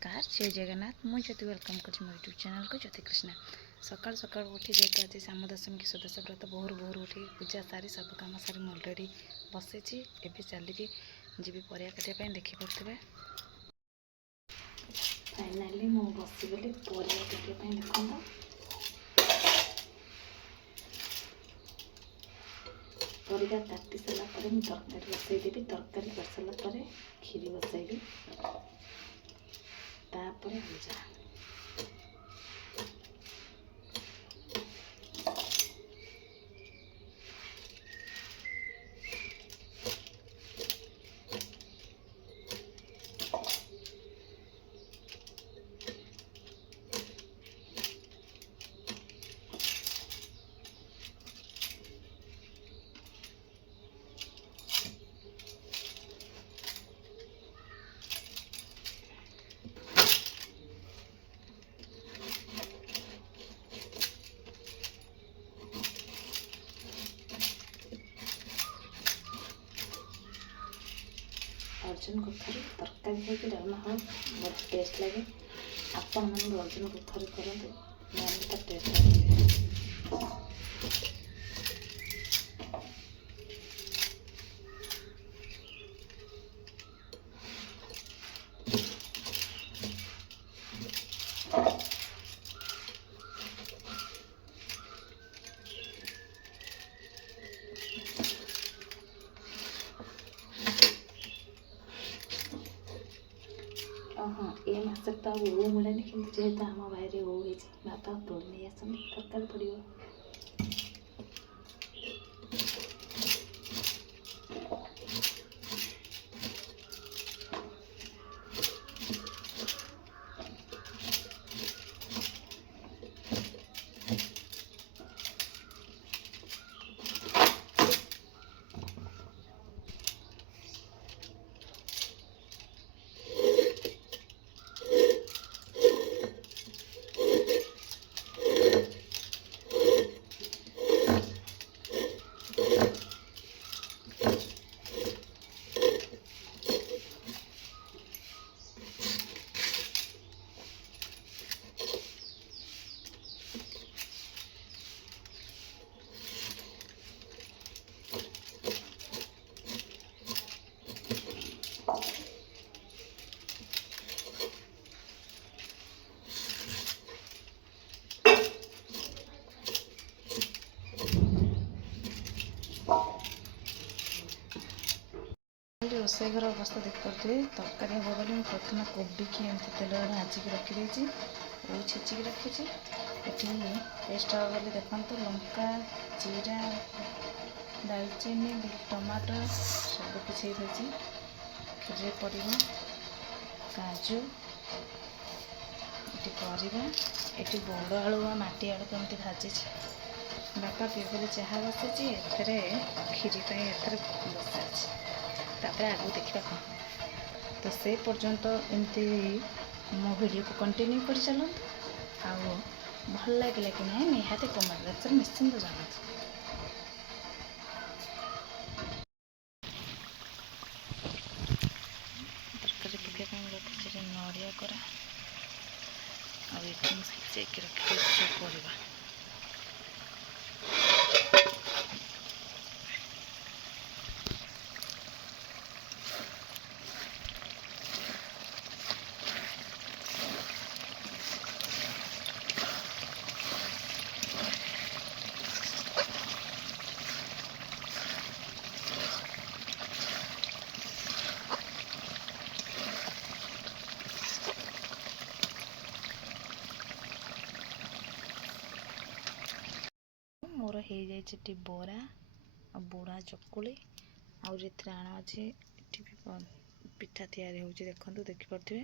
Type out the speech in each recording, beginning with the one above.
नमस्कार जय जगन्नाथ मु ज्योति वेलकम कर यूट्यूब चैनल को ज्योति कृष्णा सकाल सकाल उठी जेहेतु आज शाम दशमी की सुदशा व्रत भोर भोर उठी पूजा सारी सब कम सारी मैं अलरेडी बसई एवं चलिकी जी परिया काटापी देखिपे फाइनाली मु बसगली परिया काटापी देखो परिया काटी सारापर मुझे तरकारी बसईदेवी तरकारी कर सारापर खीरी बसैली तापर भजा अर्जुन कखारू तरकारी होगी डालमा हाँ बहुत टेस्ट लगे आपण मैंने अर्जुन कखारू करूँ मैंने तो टेस्ट लगे हाँ ये मस तो वो मिले कि जेहेतु आम बाहर वो बापा तोड़ नहीं आसन तरकारी पड़ो रोसे घर अवस्था देखिपे तरकारी हम बोली मुझे प्रथम कोबी की एमती तेल भाजिक रखीदे और छेचिक रखी ये पेस्ट हम बोली देखते लंका जीरा दालचीनी टमाटर सबकि खीरे पड़ो काजू ये परिवा ये बड़ आलू माटी आलू कमी भाजी बापा पीपे चाह बसई खीरी बसाई तापर आगू देखा कौन तो से पर्यंत एमती मो वीडियो को कंटिन्यू कर चलते आओ भल लगे कि ना निहाती कमेंट बक्स निश्चिंत जानते तरकारी पकड़ा रखी नड़िया करा आगे सिचेक रखी सब परिवा मोर हो जाए बरा आ बुढ़ा चकुली आउे आण अच्छे ये पिठा तैयारी हो देखु देखिपे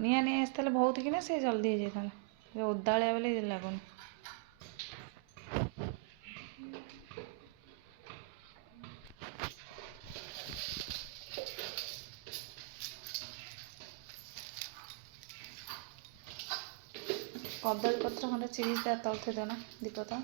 निआ नहीं आसता बहुत कि से जल्दी हो जाता ओदालिया बोले लगुन कदली पत्र खंडे चिरी तल थे देना दीपता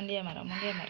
मुंडिया मार मुंडिया मार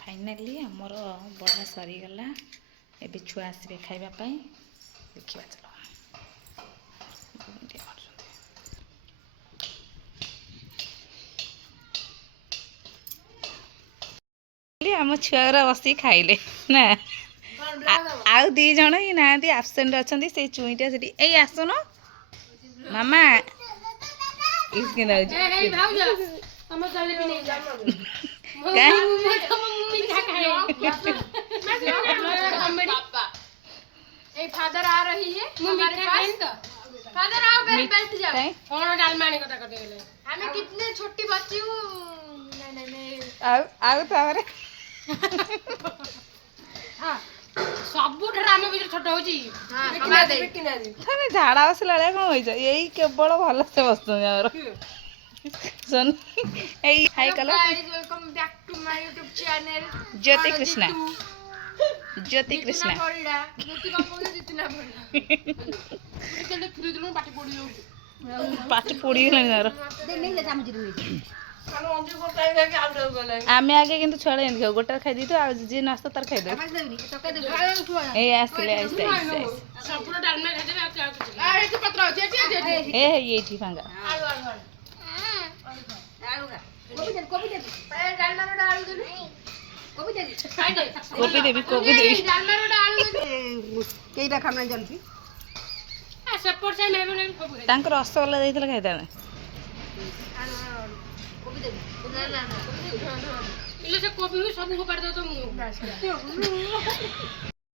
फाइनाली आमर बड़ा सरीगला एबे छुआ आसबे खाइबा देखिबा चलो आम छुआ बस खाइले ना आउ दी जन ही ना आबसेंट अच्छा से चुईटा से ए आसन मामा इसके फादर आ रही है हमारे पास फादर आओ बैठ जाओ कौन डालमानी कथा करते गेले हमें कितने छोटी बच्ची हूं नहीं आउ तारे हां सबु ड्रामा भीतर छोट होची हां कमा दे थाने झाड़ा बसला रे कोन होई छ एई केवल भल से बसतो यार सुन एई हाय कलो guys welcome back to my YouTube channel Jyoti Krishna Jyoti Krishna Jyoti का बोले जितना बोलना चले फ्रिज में पाटी पड़ी जाऊ पाटी पड़ी गलानी यार नहीं ले सामजी रे कालो अंजी को टाइम के आउट हो गले आमे आगे किंतु छळे एंद खाऊ गोटा खाइ दितो आ जे नास्ता तार खाइ दे ए आसले आइसे सबुरा डालमा खाइ दे आ क्या आ ये पत्र दे ए ये ठी फांगा कोबी दे डालमा रो डाल दे कोबी दे खाइ दे कोबी देवी डालमा रो डाल दे केइटा खाना जल्दी आ सपोर्ट से मैं बोले कोबी तांकर रसगोल्ला देइतले खाइ दाने कोबी दे ना इले से कोबी सब को पार दो तो